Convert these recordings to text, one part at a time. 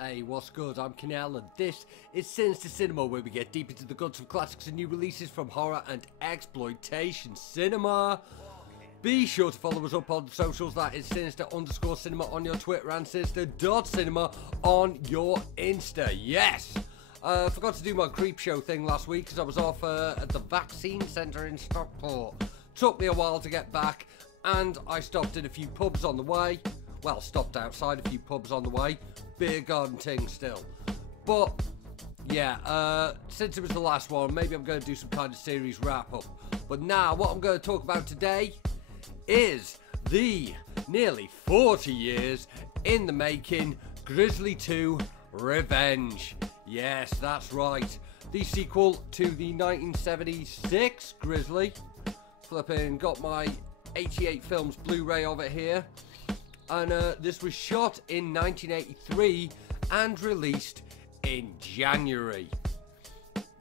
Hey, what's good? I'm Kinell and this is Sinister Cinema, where we get deep into the guts of classics and new releases from horror and exploitation cinema. Be sure to follow us up on the socials. That is Sinister_Cinema on your Twitter and Sinister.Cinema on your Insta. Yes! Forgot to do my creep show thing last week because I was off at the vaccine centre in Stockport. Took me a while to get back and I stopped in a few pubs on the way. Well, stopped outside a few pubs on the way. Beer garden ting still. But, yeah, since it was the last one, maybe I'm going to do some kind of series wrap-up. But now, what I'm going to talk about today is the nearly 40 years in the making Grizzly 2 Revenge. Yes, that's right. The sequel to the 1976 Grizzly. Flipping, got my 88 films Blu-ray of it here. And this was shot in 1983 and released in January,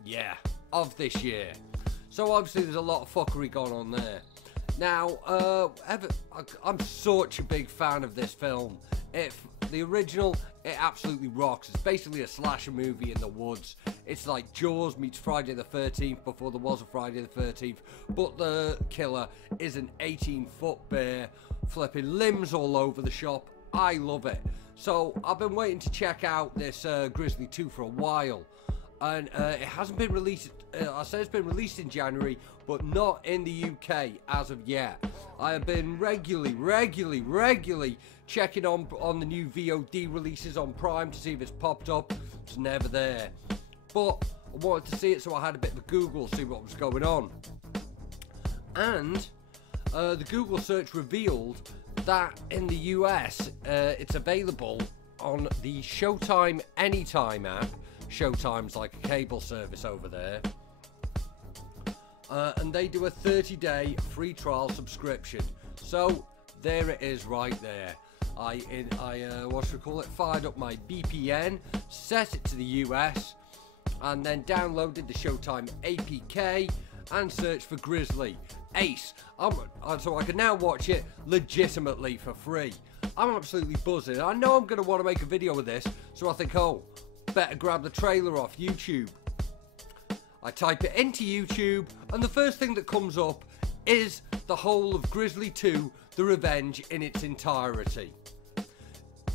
yeah, of this year. So obviously there's a lot of fuckery going on there. Now, I'm such a big fan of this film. The original, it absolutely rocks. It's basically a slasher movie in the woods. It's like Jaws meets Friday the 13th before there was a Friday the 13th. But the killer is an 18-foot bear, flipping limbs all over the shop. I love it. So I've been waiting to check out this Grizzly 2 for a while. And it hasn't been released. I said it's been released in January, but not in the UK as of yet. I have been regularly checking on the new VOD releases on Prime to see if it's popped up. It's never there. But I wanted to see it, so I had a bit of a Google, see what was going on. And the Google search revealed that in the US, it's available on the Showtime Anytime app. Showtime's like a cable service over there. And they do a 30-day free trial subscription. So there it is right there. I fired up my VPN, set it to the US, and then downloaded the Showtime APK and searched for Grizzly. Ace. So I can now watch it legitimately for free. I'm absolutely buzzing. I know I'm going to want to make a video of this, so I think, oh, better grab the trailer off YouTube. I type it into YouTube and the first thing that comes up is the whole of Grizzly 2 The Revenge in its entirety.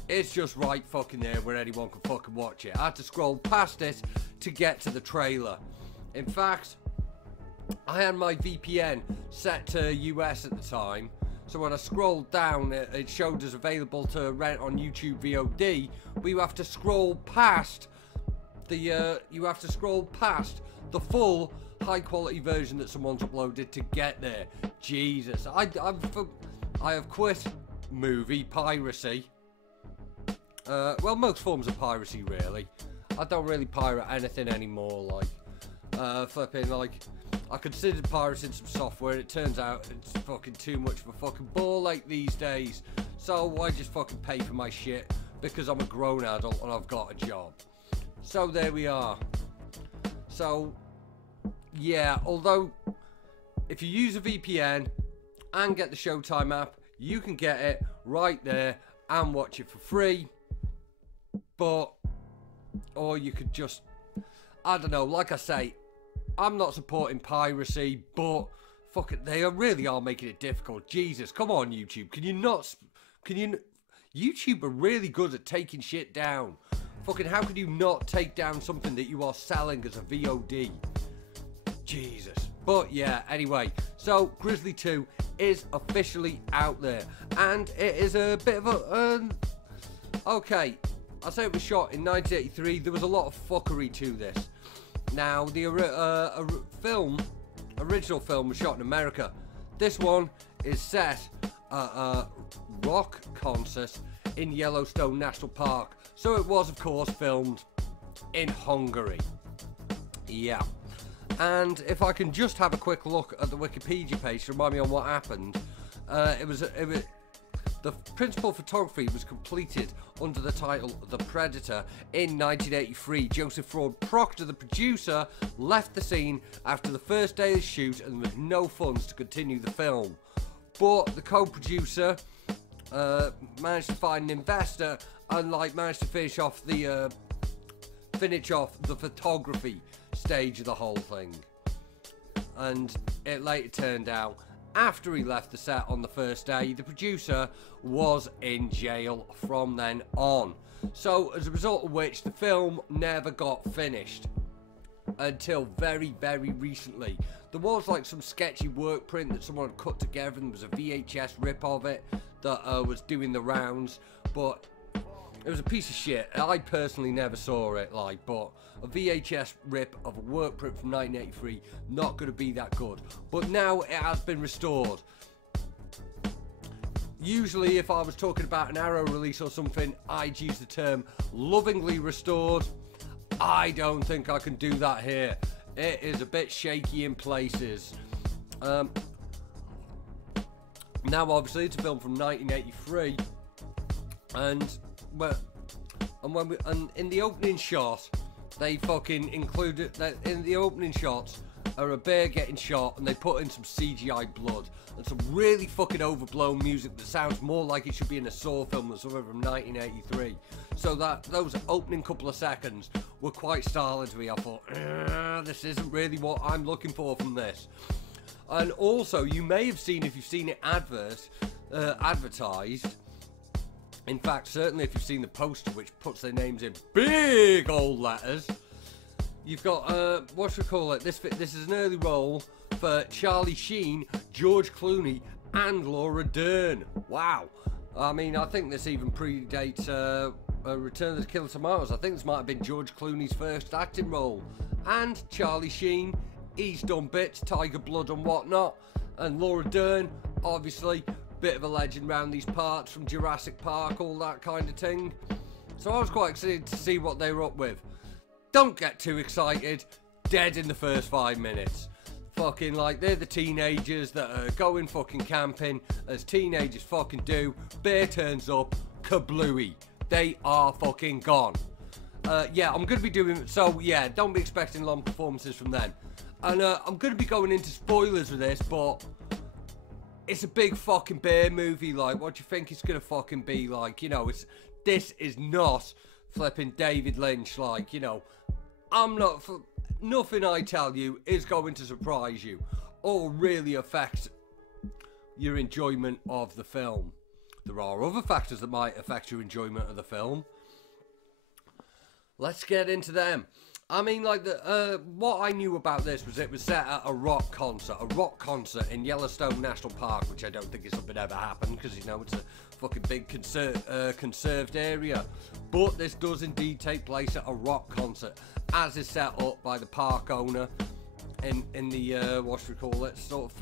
It's just right fucking there where anyone can fucking watch it. I had to scroll past it to get to the trailer. In fact, I had my VPN set to US at the time, so when I scrolled down it showed us available to rent on YouTube VOD, but you have to scroll past the full high quality version that someone's uploaded to get there. Jesus, I have quit movie piracy. Well, most forms of piracy really. I don't really pirate anything anymore. I considered pirating some software. It turns out it's fucking too much of a fucking ball ache these days. So I just fucking pay for my shit because I'm a grown adult and I've got a job. So there we are. So yeah, although if you use a VPN and get the Showtime app, you can get it right there and watch it for free. Or you could just, I don't know, like I say, I'm not supporting piracy, but fuck it, they really are making it difficult. Jesus, come on YouTube, YouTube are really good at taking shit down. Fucking how could you not take down something that you are selling as a VOD? Jesus. But yeah, anyway, so Grizzly 2 is officially out there. And it is a bit of a, okay, I say it was shot in 1983. There was a lot of fuckery to this. Now, the original film was shot in America. This one is set at a rock concert in Yellowstone National Park. So it was, of course, filmed in Hungary. Yeah. And if I can just have a quick look at the Wikipedia page to remind me on what happened, the principal photography was completed under the title The Predator in 1983. Joseph Ford Proctor, the producer, left the scene after the first day of the shoot and there was no funds to continue the film. But the co-producer managed to find an investor and like managed to finish off the photography stage of the whole thing. And it later turned out, after he left the set on the first day, the producer was in jail from then on. So as a result of which, the film never got finished until very, very recently. There was like some sketchy work print that someone had cut together, and there was a VHS rip of it that was doing the rounds, but it was a piece of shit. I personally never saw it, like, but a VHS rip of a work print from 1983, not going to be that good. But now it has been restored. Usually if I was talking about an Arrow release or something, I'd use the term lovingly restored. I don't think I can do that here. It is a bit shaky in places. Now obviously it's a film from 1983, and in the opening shot, they fucking included that in the opening shots are a bear getting shot, and they put in some CGI blood and some really fucking overblown music that sounds more like it should be in a Saw film than something from 1983. So that those opening couple of seconds were quite startling to me. I thought, this isn't really what I'm looking for from this. And also, you may have seen, if you've seen it advertised, in fact, certainly if you've seen the poster, which puts their names in big old letters, you've got, this is an early role for Charlie Sheen, George Clooney, and Laura Dern. Wow. I mean, I think this even predates Return of the Killer Tomatoes. I think this might have been George Clooney's first acting role. And Charlie Sheen, he's done bits, Tiger Blood and whatnot. And Laura Dern, obviously, bit of a legend around these parts, from Jurassic Park, all that kind of thing. So I was quite excited to see what they were up with. Don't get too excited. Dead in the first 5 minutes. Fucking like, they're the teenagers that are going fucking camping, as teenagers fucking do. Bear turns up, kablooey. They are fucking gone. Yeah, I'm going to be doing, so yeah, don't be expecting long performances from them. And I'm going to be going into spoilers with this, but it's a big fucking bear movie. Like, what do you think it's going to fucking be like? You know, this is not flipping David Lynch. Like, you know, nothing I tell you is going to surprise you or really affect your enjoyment of the film. There are other factors that might affect your enjoyment of the film. Let's get into them. I mean, like, what I knew about this was it was set at a rock concert in Yellowstone National Park, which I don't think is something ever happened, because, you know, it's a fucking big conserved area. But this does indeed take place at a rock concert, as is set up by the park owner in the, sort of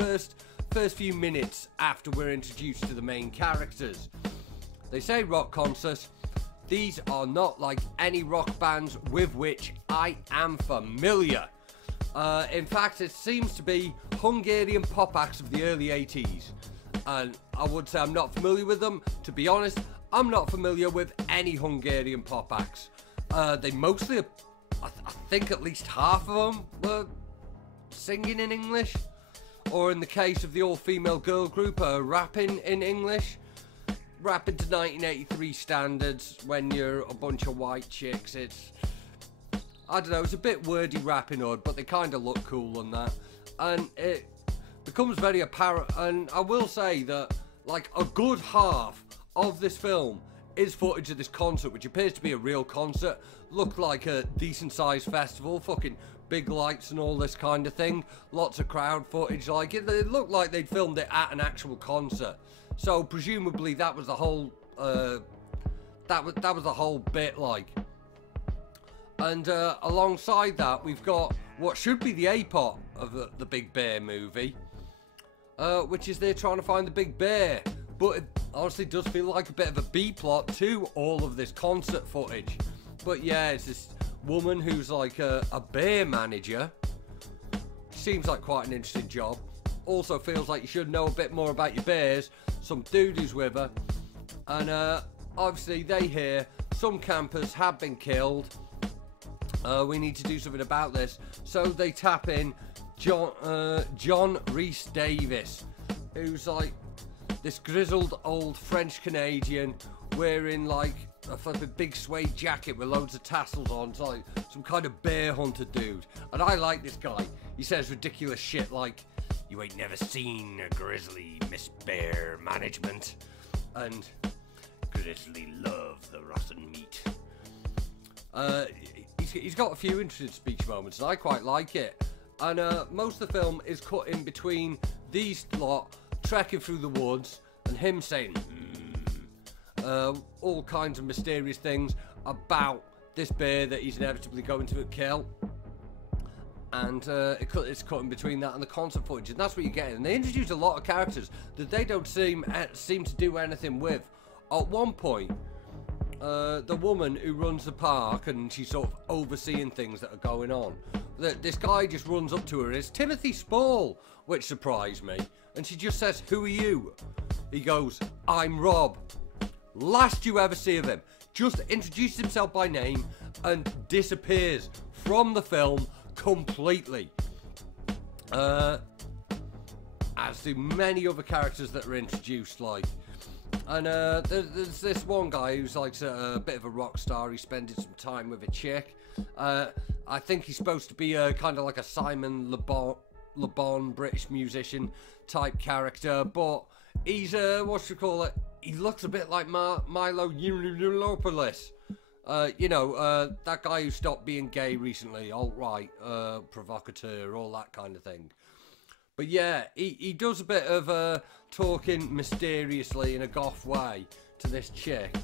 first few minutes after we're introduced to the main characters. They say rock concert. These are not like any rock bands with which I am familiar. In fact, it seems to be Hungarian pop acts of the early 80s. And I would say I'm not familiar with them. To be honest, I'm not familiar with any Hungarian pop acts. They mostly, I think at least half of them were singing in English. Or in the case of the all-female girl group, rapping in English. Rapping to 1983 standards when you're a bunch of white chicks. It's, I don't know, it's a bit wordy rapping hood, but they kind of look cool on that. And it becomes very apparent, and I will say that, like, a good half of this film is footage of this concert, which appears to be a real concert. Looked like a decent sized festival, fucking big lights and all this kind of thing. Lots of crowd footage, like, it looked like they'd filmed it at an actual concert. So presumably that was the whole that was the whole bit, like. And alongside that, we've got what should be the A-plot of the Big Bear movie, which is they're trying to find the Big Bear. But it honestly does feel like a bit of a B-plot to all of this concert footage. But yeah, it's this woman who's like a bear manager. Seems like quite an interesting job. Also feels like you should know a bit more about your bears. Some dude who's with her, and obviously they hear some campers have been killed. We need to do something about this, so they tap in John Rhys Davis, who's like this grizzled old French Canadian wearing like a flipping big suede jacket with loads of tassels on. It's like some kind of bear hunter dude. And I like this guy. He says ridiculous shit like, "You ain't never seen a grizzly, Miss Bear Management." And Grizzly love the rotten meat. He's got a few interesting speech moments, and I quite like it. And most of the film is cut in between these lot trekking through the woods and him saying all kinds of mysterious things about this bear that he's inevitably going to kill. And it's cut in between that and the concert footage, and that's what you get. And they introduce a lot of characters that they don't seem to do anything with. At one point, the woman who runs the park, and she's sort of overseeing things that are going on, this guy just runs up to her, and it's Timothy Spall, which surprised me. And she just says, "Who are you?" He goes, "I'm Rob." Last you ever see of him. Just introduces himself by name and disappears from the film completely. As do many other characters that are introduced, like. And there's this one guy who's like a bit of a rock star. He's spending some time with a chick. I think he's supposed to be kind of like a Simon Le Bon British musician type character, but he's he looks a bit like Milo Yiannopoulos. That guy who stopped being gay recently, alt-right, provocateur, all that kind of thing. But yeah, he does a bit of talking mysteriously in a goth way to this chick.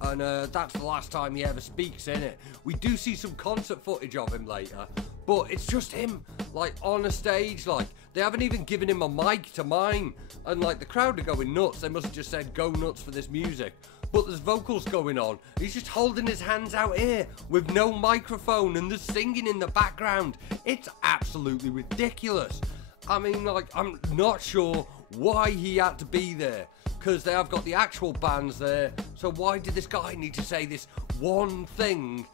And that's the last time he ever speaks in it. We do see some concert footage of him later, but it's just him, like, on a stage. Like, they haven't even given him a mic to mime. And, like, the crowd are going nuts. They must have just said, "Go nuts for this music." But there's vocals going on. He's just holding his hands out here with no microphone, and there's singing in the background. It's absolutely ridiculous. I mean, like, I'm not sure why he had to be there, because they have got the actual bands there. So why did this guy need to say this one thing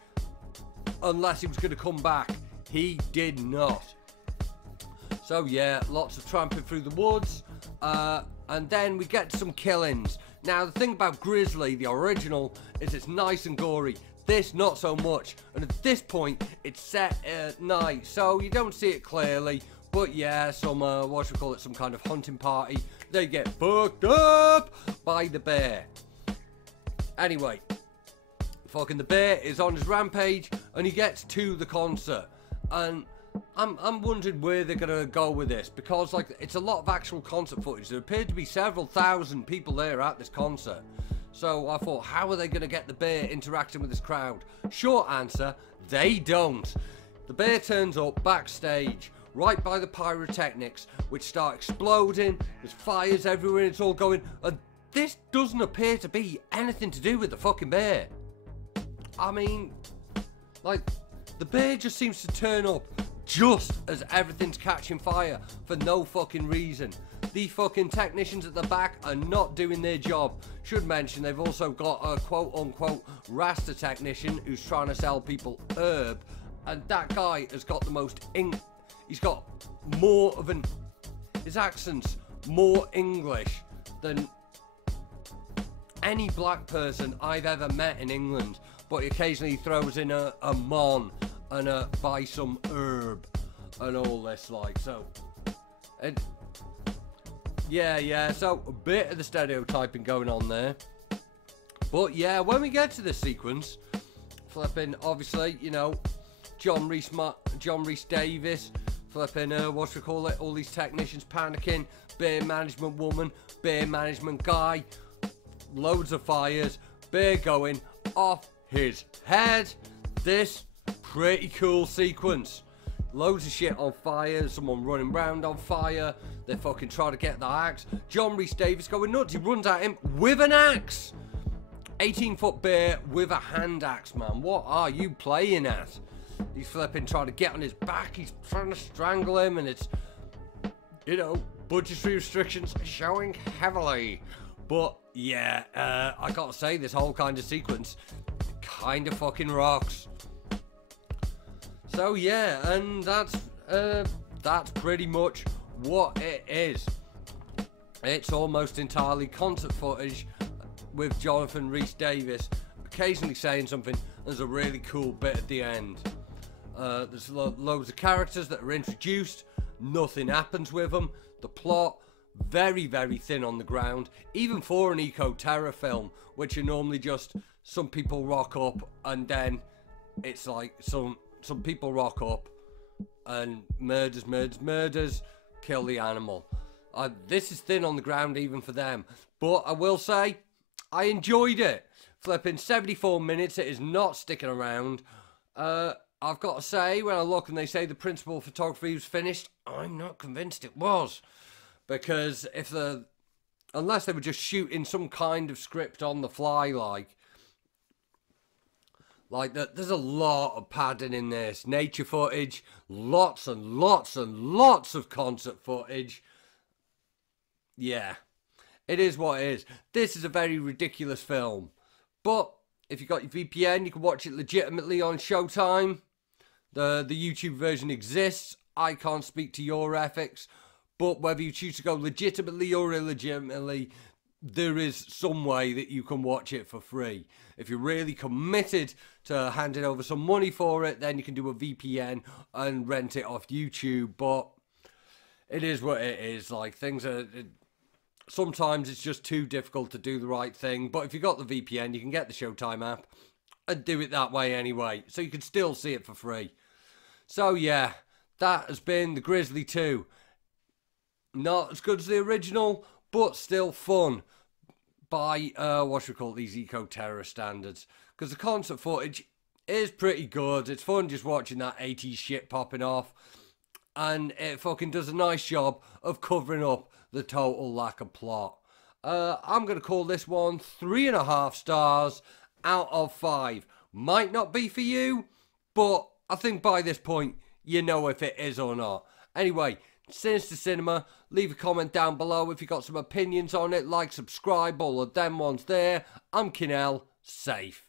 unless he was going to come back? He did not. So yeah, lots of tramping through the woods, and then we get some killings. Now the thing about Grizzly, the original, is it's nice and gory. This not so much, and at this point it's set at night, so you don't see it clearly. But yeah, some some kind of hunting party. They get fucked up by the bear. Anyway, fucking the bear is on his rampage, and he gets to the concert. And I'm wondering where they're gonna go with this, because like it's a lot of actual concert footage. There appeared to be several thousand people there at this concert. So I thought, how are they gonna get the bear interacting with this crowd? Short answer, they don't. The bear turns up backstage, right by the pyrotechnics, which start exploding. There's fires everywhere, it's all going, and this doesn't appear to be anything to do with the fucking bear. I mean, like, the bear just seems to turn up just as everything's catching fire for no fucking reason. The fucking technicians at the back are not doing their job. Should mention they've also got a quote-unquote Rasta technician who's trying to sell people herb, and that guy has got the most he's got more of his accent's more English than any black person I've ever met in England, but he occasionally throws in a mon and buy some herb and all this, like, so so a bit of the stereotyping going on there. But yeah, when we get to this sequence, flipping, obviously, you know, John Rhys Davies, flipping, all these technicians panicking, bear management woman, bear management guy, loads of fires, bear going off his head. This pretty cool sequence. Loads of shit on fire, someone running around on fire, they're fucking trying to get the axe. John Rhys Davies going nuts, he runs at him with an axe. 18-foot bear with a hand axe, man. What are you playing at? He's flipping trying to get on his back, he's trying to strangle him, and it's, you know, budgetary restrictions showing heavily. But yeah, I gotta say, this whole kind of sequence kind of fucking rocks. So yeah, and that's pretty much what it is. It's almost entirely concert footage with Jonathan Rhys Davies occasionally saying something. There's a really cool bit at the end. There's loads of characters that are introduced. Nothing happens with them. The plot, very, very thin on the ground. Even for an eco-terror film, which are normally just some people rock up and then it's like some people rock up and murders, kill the animal. This is thin on the ground even for them. But I will say, I enjoyed it. Flipping 74 minutes, it is not sticking around. I've got to say, when I look and they say the principal photography was finished, I'm not convinced it was. Because unless they were just shooting some kind of script on the fly, like that, there's a lot of padding in this. Nature footage, lots and lots and lots of concert footage. Yeah, it is what it is. This is a very ridiculous film. But if you got your VPN, you can watch it legitimately on Showtime. The YouTube version exists. I can't speak to your ethics. But whether you choose to go legitimately or illegitimately, there is some way that you can watch it for free. If you're really committed to handing over some money for it, then you can do a VPN and rent it off YouTube. But it is what it is. Like, things are... Sometimes it's just too difficult to do the right thing. But if you got the VPN, you can get the Showtime app and do it that way anyway. So you can still see it for free. So yeah, that has been the Grizzly 2. Not as good as the original, but still fun by, these eco-terror standards. Because the concert footage is pretty good. It's fun just watching that 80s shit popping off. And it fucking does a nice job of covering up the total lack of plot. I'm going to call this one 3.5 stars out of 5. Might not be for you, but I think by this point, you know if it is or not. Anyway, Sinister Cinema, leave a comment down below if you got some opinions on it. Like, subscribe, all of them ones there. I'm Kinell, safe.